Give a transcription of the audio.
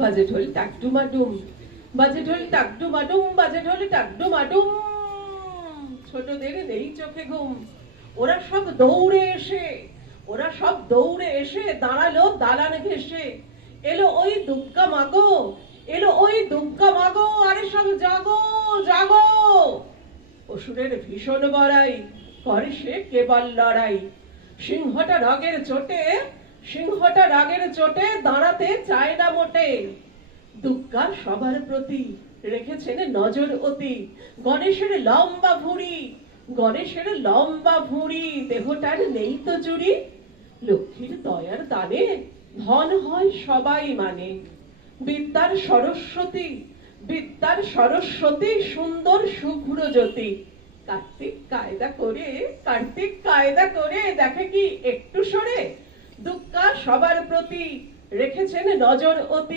বাজে ঢোল টাকডুমাডুম, বাজে ঢোল টাকডুমাডুম, বাজে ঢোল টাকডুমাডুম। ছোটদের নেই চোখে ঘুম, ওরা সব দৌড়ে এসে দাঁড়ালো দালান ঘেঁষে। এলো ওই দুগ্গা মাগো, এলো ওই দুগ্গা মাগো, আরে সব জাগো জাগো। অসুরের ভীষণ বড়াই, করে সে কেবল লড়াই। সিংহটা রাগের চোটে দাঁড়াতে চায় না মোটে। দুগ্গা সবার প্রতি রেখেছেন নজর অতি। গণেশের লম্বা ভুঁড়ি, দেহটার নেই তো চুরি। লক্ষ্মীর দয়ার দানে ধন হয় সবাই মানে। বিদ্যার সরস্বতী সুন্দর শুভ্র জ্যোতি। কার্তিক কায়দা করে দেখে কি একটু সরে। দুগ্গা সবার প্রতি রেখেছেন নজর অতি।